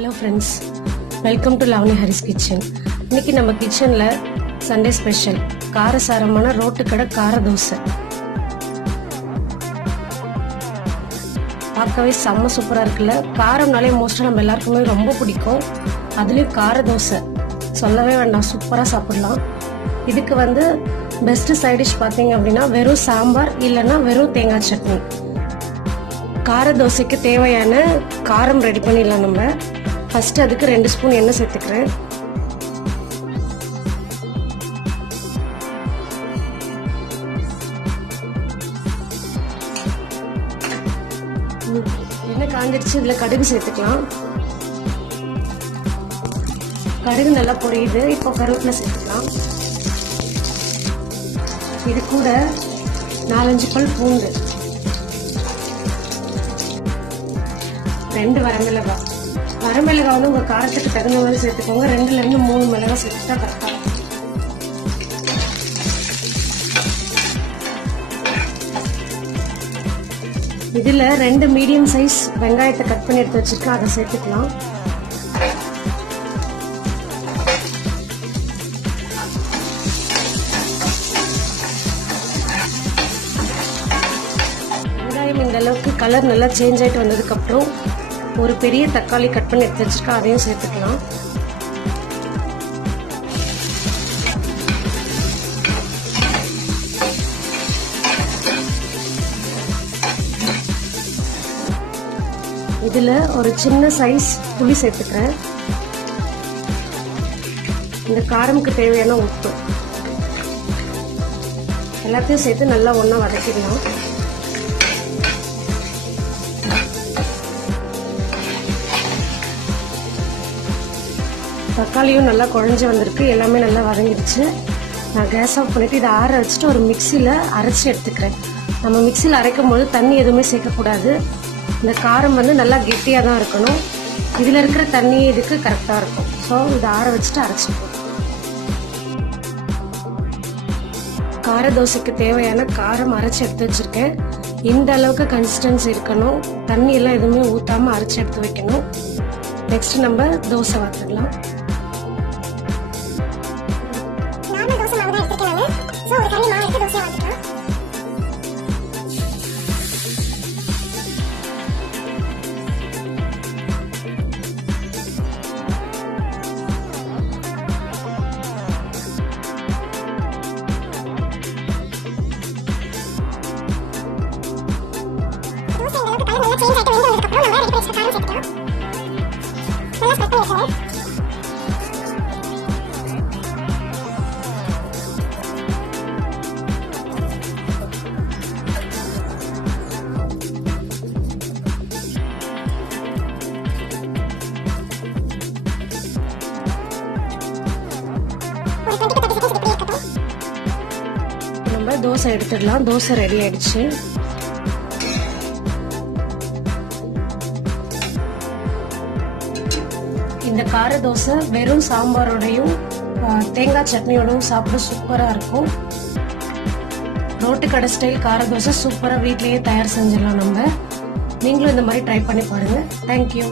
Hello friends, welcome to Lavanyaa kitchen. இன்னைக்கு நம்ம கிச்சனில் சண்டே ஸ்பெஷல் காரசாரமான ரோட்டு கடை கார தோசை. பார்க்கவே செம்ம சூப்பராக இருக்குல்ல. காரம்னாலே மோஸ்ட்டாக நம்ம எல்லாருக்குமே ரொம்ப பிடிக்கும். அதுலேயும் கார தோசை சொல்லவே வேண்டாம், சூப்பராக சாப்பிடலாம். இதுக்கு பெஸ்ட் சைட் டிஷ் பார்த்தீங்க அப்படின்னா வெறும் சாம்பார் இல்லைன்னா வெறும் தேங்காய் சட்னி. கார தோசைக்கு தேவையான காரம் ரெடி பண்ணிடலாம். நம்ம ஃபர்ஸ்ட் அதுக்கு 2 ஸ்பூன் எண்ணெய் சேர்த்துக்கிறேன். எண்ணெய் காஞ்சிடுச்சு, இதுல கடுகு சேர்த்துக்கலாம். கடுகு நல்லா பொரியுது. இப்போ கருவேப்பிலை சேர்த்துக்கலாம். இது கூட 4-5 பல் பூண்டு, 2 வரமிளகாய். வரமிளகாய் உங்க காரத்துக்கு தகுந்த மாதிரி சேர்த்துக்கோங்க. 2ல இருந்து 3 மிளகாய் சேர்த்துட்டா கரெக்டா. இதுல 2 மீடியம் சைஸ் வெங்காயத்தை கட் பண்ணி எடுத்து வச்சிருக்கேன், அதை சேர்த்துக்கலாம். வெங்காயம் இந்த அளவுக்கு கலர் நல்லா சேஞ்ச் ஆயிட்டு வந்ததுக்கு அப்புறம் ஒரு பெரிய தக்காளி கட் பண்ணி எடுத்து வச்சிருக்கேன், அதையும் சேர்த்துக்கலாம். இதுல ஒரு சின்ன சைஸ் புளி சேர்த்துக்கிறேன். இந்த காரமுக்கு தேவையான உப்பு எல்லாத்தையும் சேர்த்து நல்லா ஒண்ணா வதக்கிடலாம். தக்காளியும் நல்லா குழஞ்சி வந்திருக்கு, எல்லாமே நல்லா வதங்கிடுச்சு. நான் கேஸ் ஆஃப் பண்ணிட்டு இதை ஆற வச்சுட்டு ஒரு மிக்சியில் அரைச்சி எடுத்துக்கிறேன். நம்ம மிக்சியில் அரைக்கும் போது தண்ணி எதுவுமே சேர்க்கக்கூடாது. இந்த காரம் நல்லா கெட்டியாக தான் இருக்கணும். இதில் இருக்கிற தண்ணி இதுக்கு கரெக்டாக இருக்கும். ஸோ இதை ஆற வச்சுட்டு அரைச்சிப்போம். கார தோசைக்கு தேவையான காரம் அரைச்சி எடுத்து வச்சுருக்கேன். இந்த அளவுக்கு கன்சிஸ்டன்சி இருக்கணும். தண்ணி எல்லாம் எதுவுமே ஊற்றாமல் அரைச்சி எடுத்து வைக்கணும். நெக்ஸ்ட் நம்ம தோசை வாத்துக்கலாம். நம்ம தோசை எடுத்துடலாம். தோசை ரெடி ஆயிடுச்சு. இந்த கார தோசை வெறும் சாம்பாரோடையும் தேங்காய் சட்னியோடையும் சாப்பிட சூப்பரா இருக்கும். ரோட்டு கடை ஸ்டைல் கார தோசை சூப்பரா வீட்லயே தயார் செஞ்சிடலாம். நம்ம நீங்களும் இந்த மாதிரி ட்ரை பண்ணி பாருங்க. தேங்க்யூ.